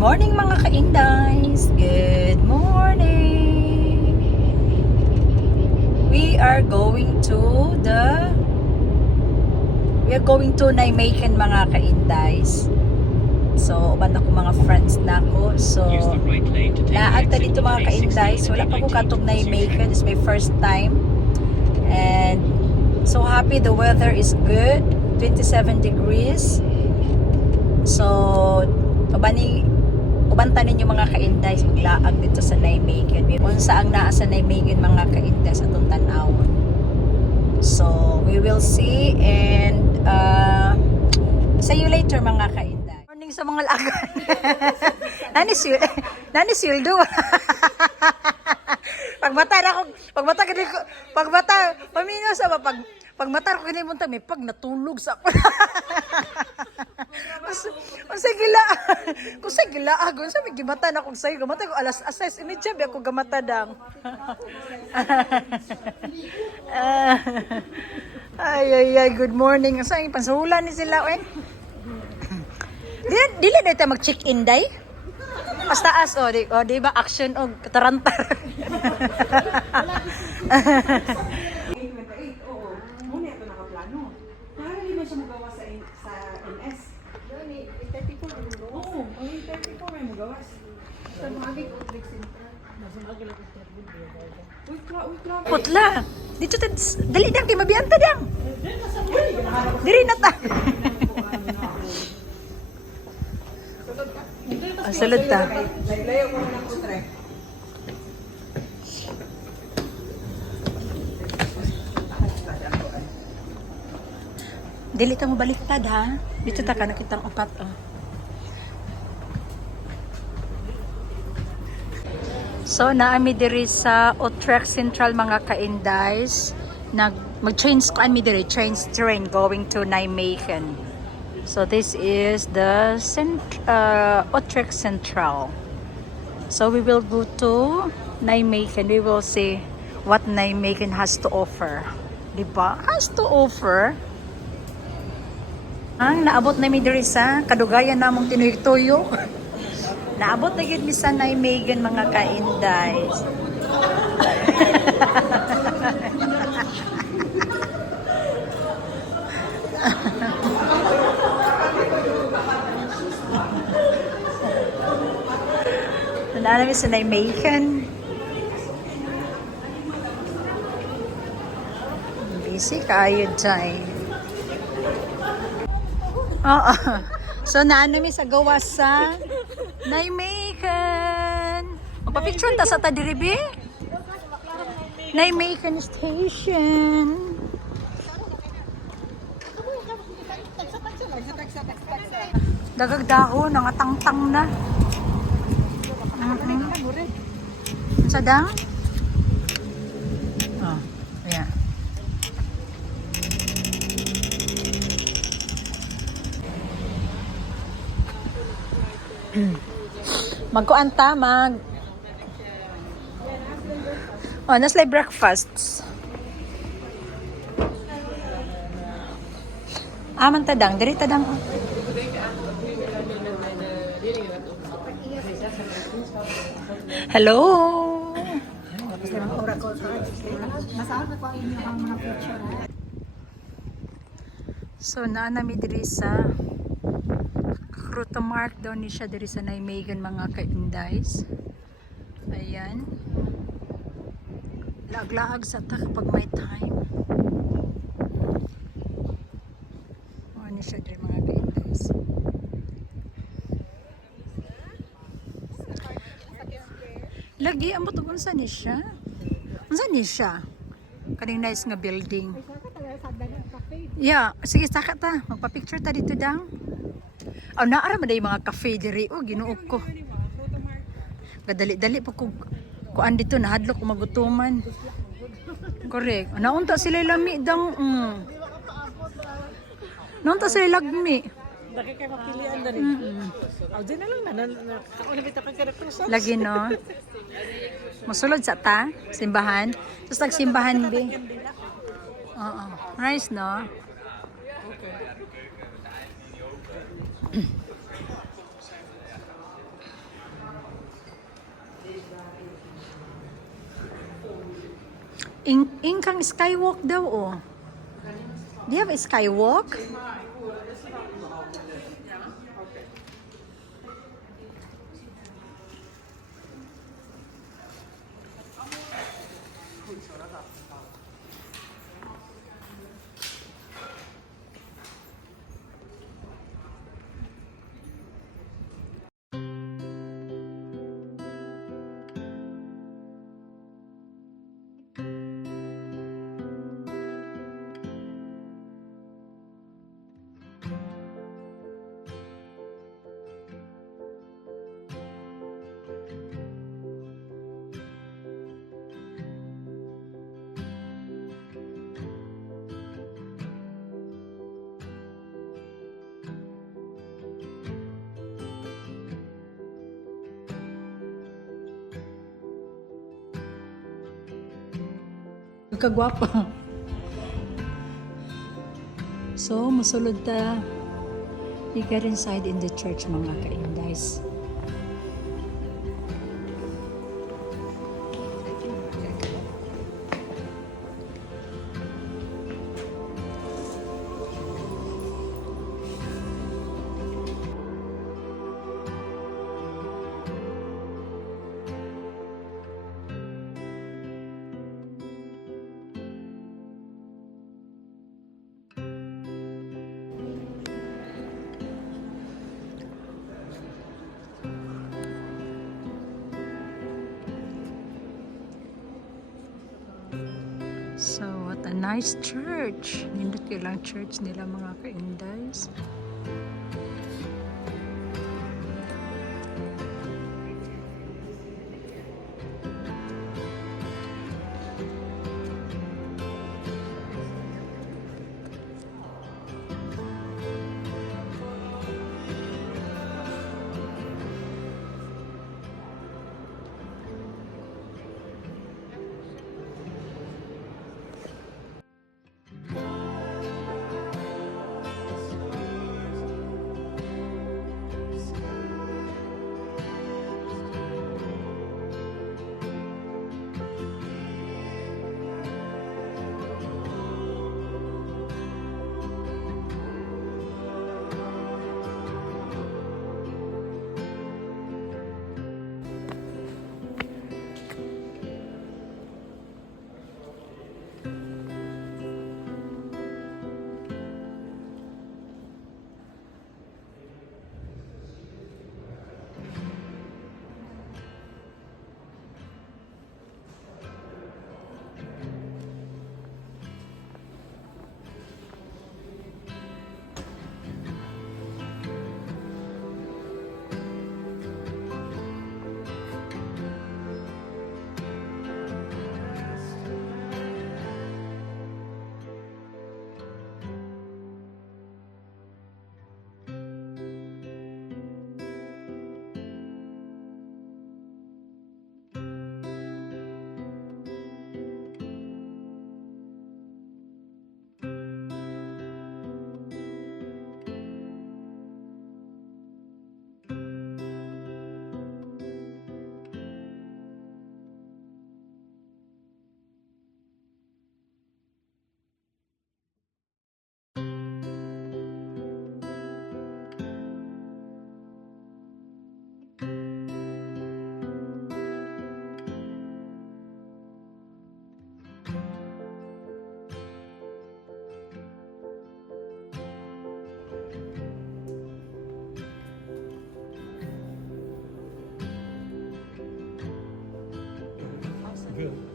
morning mga ka-Indies! Good morning! We are going to Nijmegen mga ka-Indies. So, uban ako mga friends na ako. So, naagta dito mga ka-Indies. Wala pa ko katong Nijmegen. It's my first time. And so happy. The weather is good. 27 degrees. So, ubanta ninyo mga ka-Indies maglaag dito sa Nijmegen. Unsa ang naa sa Nijmegen mga ka-Indies atong tan-awon. So, we will see and see you later mga ka-Indies. Morning sa mga lagan. Nani sildo. Paminaw sa pagmata ko kini munta may pag natulog sa ako. Kusay gila agon sa may gimata na kog sayo gamata ko alas 6:30 bi ako gamata dang. Ay good morning sa pansulan ni sila wen. Dili na tayo mag-check-in day. Mas taas di ba action og tarantar. Putla. Dito dali dang kay mabiyanta dang. Diri na ta. Salud ta. Dili ta mo baliktad ha. Dito ta ka nakitang upat oh. So naami diri sa Utrecht Central mga ka-Indies. Mag-change ko ami diri, change train going to Nijmegen. So this is the Utrecht Central. So we will go to Nijmegen. We will see what Nijmegen has to offer. Diba? Has to offer. Ang naabot na mi diri sa kadugayan namong tinuyok-tuyok. Naabot na yun mi sa Nijmegen mga ka-Indies. Nandaan namin sa Nijmegen. Busy kayo dyan. Oo. So naan namin sa gawas sa Nijmegen. Magpa-picture ta sa Tadiribi. Nijmegen Station. Dagag dahon, nangatangtang na. Sadang? Oh, yeah. Magkuan ta naslay breakfasts. Aman tadang, diri tadang. Hello. So naanami diri sa Grotemarkt daw ni siya diri sa Nijmegen mga ka-Indies. Ayan. Laag-laag sa ta kapag may time. Ano siya diri mga ka-Indies. Lagi amot unsa ni siya? Unsa ni siya? Kaning nice nga building. Yeah, sige saka ta. Magpa-picture ta dito dang. Oh, naara man day mga cafe diri. Oh, ginuok ko. Gadali-dali pa ko kuan dito nahadlok ko magutuman. Correct. Naunta sila lami dang. Naunta sila lagmi. Daki kay mapilian dali. Aw di na lang na ako na bitakan karakter sa. Lagi no. Mosulod sa ta simbahan. Tapos nagsimbahan bi. Oo. Nice no. Ingkang skywalk daw, oh. Do you have a skywalk? Kagwapo. So, musulod ta. We get inside in the church, mga ka-Indies. So, what a nice church. Nindot lang church nila, mga ka-Indies.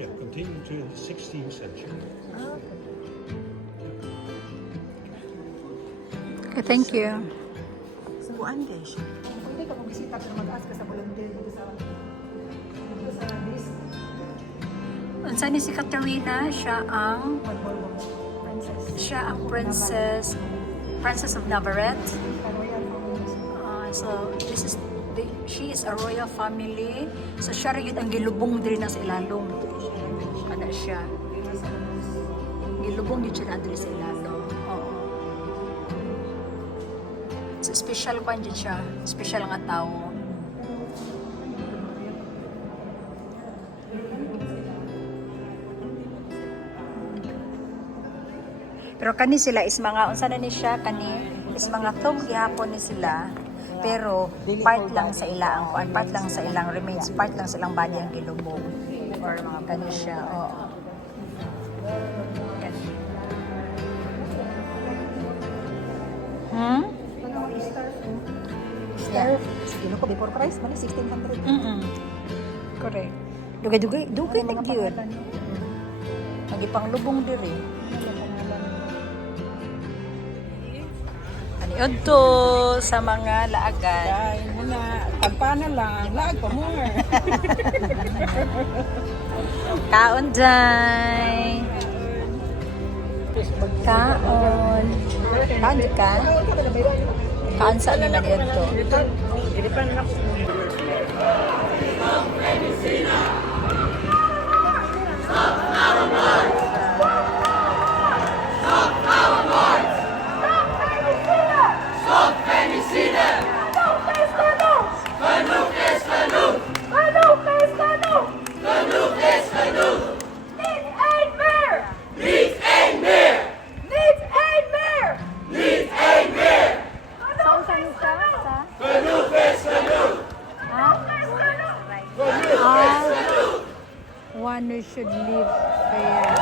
Yeah, continuing to the 16th century. Okay, thank you. Subuan kayo siya. Pwede ka magbisita pero mag-ask ka sa volunteer dito sa this. Saan ni si Katerina? Siya ang Princess of Navarrete. So this is she is a royal family. So siya rin ang gilubong din sa ilalong. Ano siya? Gilubong din siya na sa ilalong. Oo. So special kwan din siya. Special nga tao. Pero kani sila is mga, unsa na ni siya, kani is mga thumb gihapon ni sila. Pero part lang sa ilang kuan, part lang sa ilang remains, part lang sa ilang body ang gilubog. Or mga kani siya, oo. Kani. Hmm? Star. Kilo ko before price, mali 1,600. Correct. Dugay na gyud. Magipang lubong diri. Aniod to sa mga laagan. Dahil muna, pagpana lang, laag pa more. Kaon day. Kaon. Kaon di ka? Kaon sa ano na dito? One who should live fair.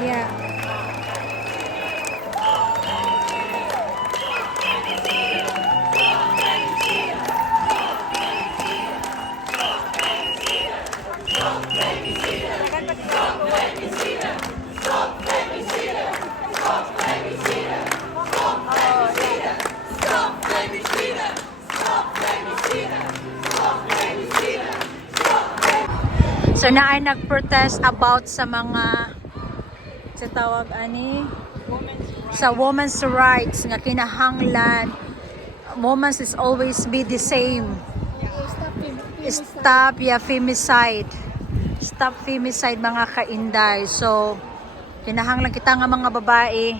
Yeah. So na ay nag-protest about sa mga sa tawag ani sa women's rights nga kinahanglan women is always be the same. Stop femicide. Stop femicide mga kainday. So kinahanglan kita nga mga babae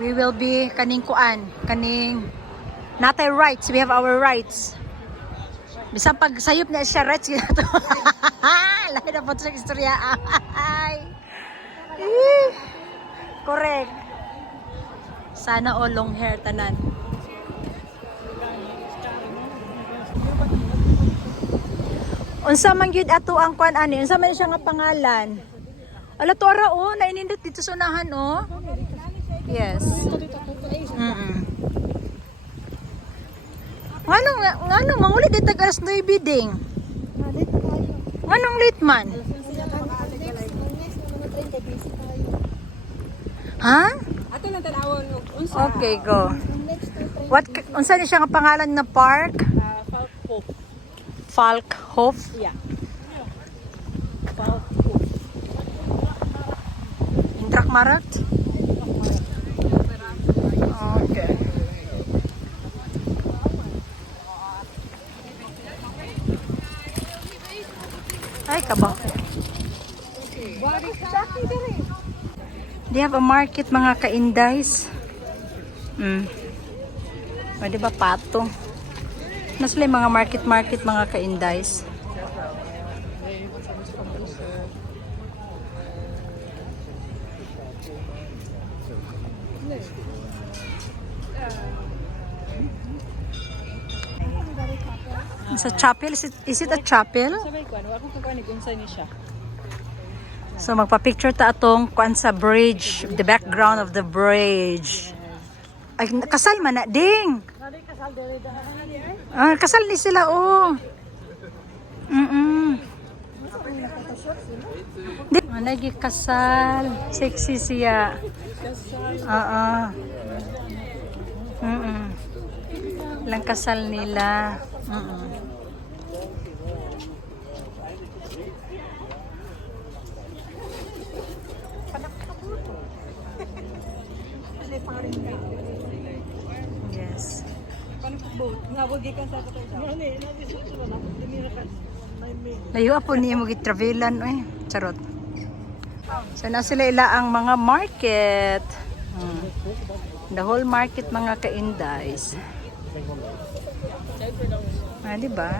we will be kaning kuan kaning natay rights, we have our rights. Bisan pag sayop na siya rights gina to. Lahi na po sa istorya. Correct. Sana all long hair tanan. Unsa man gyud ato ang kuan ani? Unsa man siya nga pangalan? Ala to ara oh, nainindot dito sa unahan oh. Yes. Nganong mangulit dito alas 9 bidding. Nganong late man? Ha? Ato lang tanawon unsa. Okay, go. What unsa ni siya nga pangalan na park? Falkhof. Falkhof. Yeah. Falkhof. Intrak Marat? Okay. Ay, kaba. They have a market mga kaindays. Pwede ba pato? Nasli mga market mga kaindays. Sa chapel? Is it a chapel? Sabay ko, ano akong kakuha ni unsa ni siya. So magpa-picture ta atong kuan sa bridge, the background of the bridge. Ay kasal man na ding. Ah, kasal ni sila oh. Di managi kasal, sexy siya. Lang kasal nila. Yes. Layo po niya mo gitravelan eh. Charot. So na sila ila ang mga market. The whole market mga kaindays. Ah, di ba?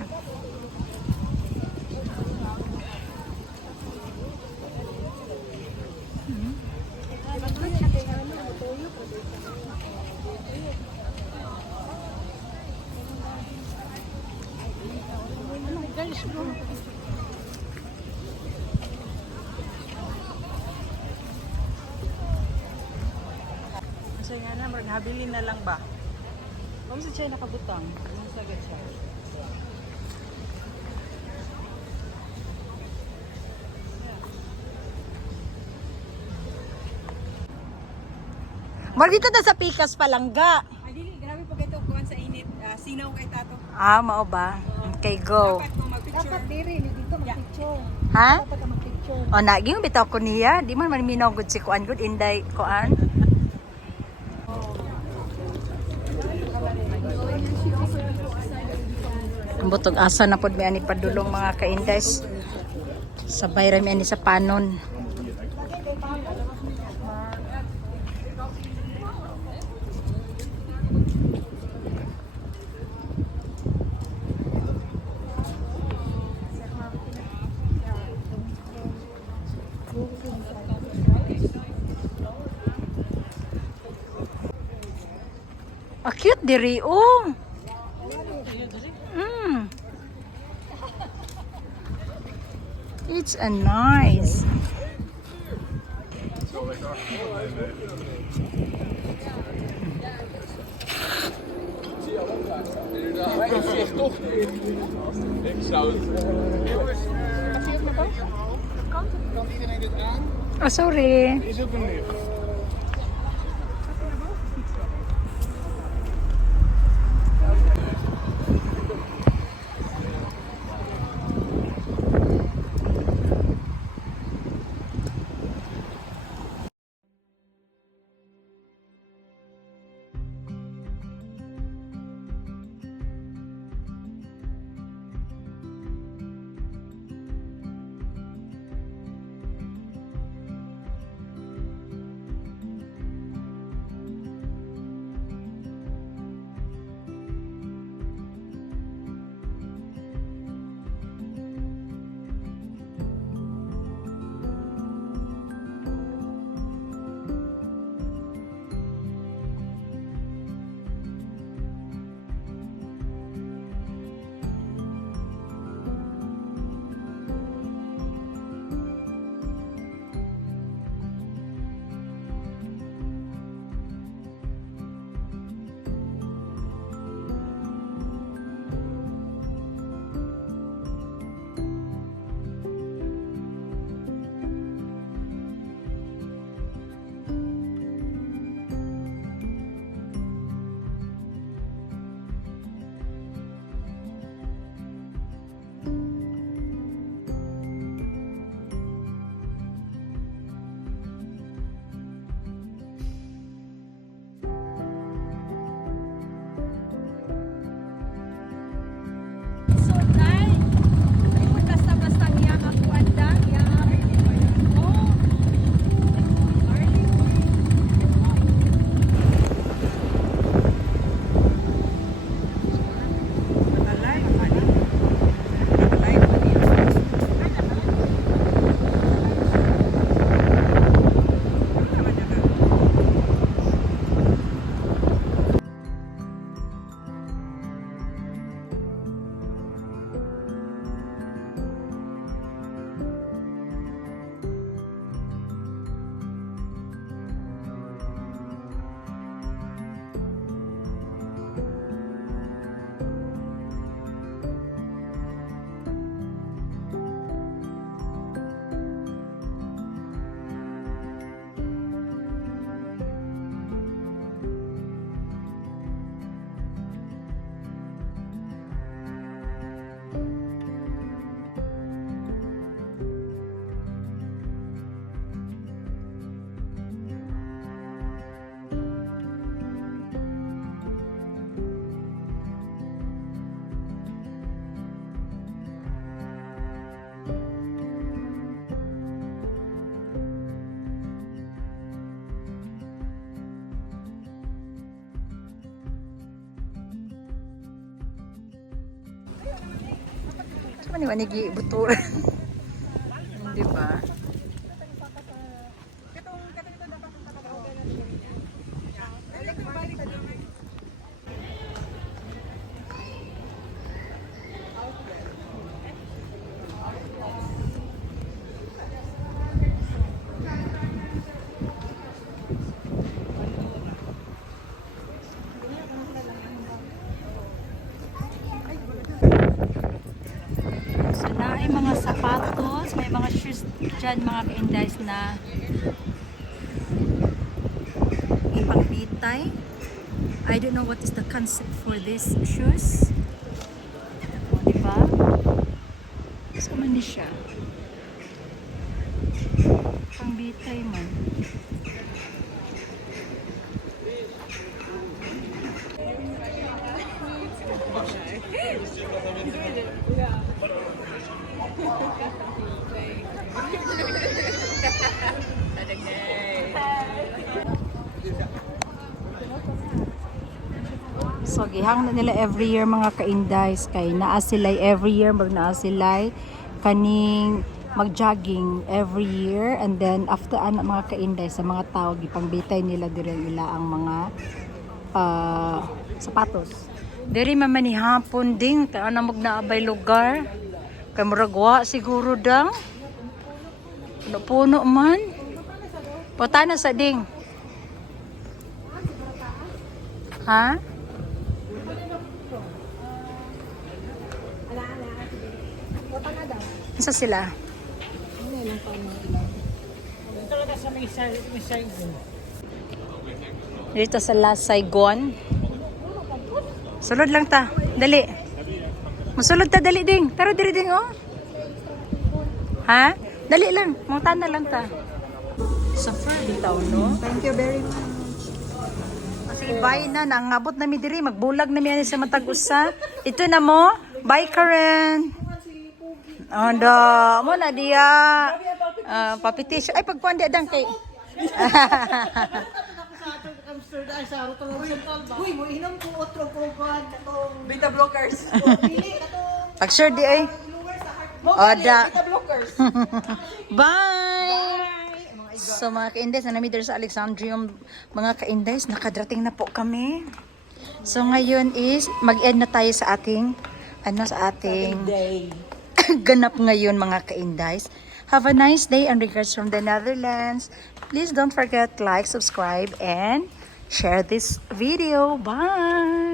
Kasi nga na, maghabilin na lang ba? Kung sa siya nakabutang, kung sa agad siya. Mar dito na sa Pikas Palangga. Ay, dili, grabe pa kayo kuhan sa init. Sinaw kay tato. Ah, mao ba? Okay, go. Dapat kung mag-picture. Dapat diri, dito mag-picture. Ha? Dapat ka mag-picture. O na, ging bitaw ko niya. Di man minaw gud si kuan gud inday kuan. Ang butog asa na pod may ani padulong mga kaindes. Sabay ra mi ani sa panon. Ah, cute diri oh. Mm. It's a nice. Ik zou het. Kan iedereen dit aan? Oh, sorry. Is ook een lift. Sa man manigi buturan. Di ba? So na ay mga sapatos, may mga shoes dyan mga ka-indies na ipangbitay. I don't know what is the concept for these shoes. O, diba? So man ni siya. Pangbitay man. So gihang na nila every year mga ka-indies kay naa sila every year naa sila kaning mag-jogging every year, and then after ana mga ka-indies sa mga tao gipangbitay nila dire ila ang mga sapatos. Diri man ni hapon ding ta ana magnaabay lugar. Kay murag wa siguro dang. Puno man. Putana sa ding. Ha? Isa sila? Dito sa La Saigon. Sulod lang ta. Dali. Musulod ta dali ding. Tara diri ding oh. Ha? Dali lang. Mutana lang ta. So far bitaw no. Thank you very much. Sige, bye na. Nangabot na mi diri. Magbulag na mi ani sa matag usa. Ito na mo. Bye Karen. Anda, mo na dia. Papitis. Ay pagkuan di adang kay. Uy, mo inom ko otro ko God katong Beta blockers. pili katong Pag sure di ay. viewers sa heart. Oda. Beta blockers. Bye. So mga ka-indes, na nami dito sa Alexandrium, mga ka-indes, nakadrating na po kami. So ngayon is mag-end na tayo sa ating Day. ganap ngayon mga ka-indes. Have a nice day and regards from the Netherlands. Please don't forget to like, subscribe, and share this video. Bye!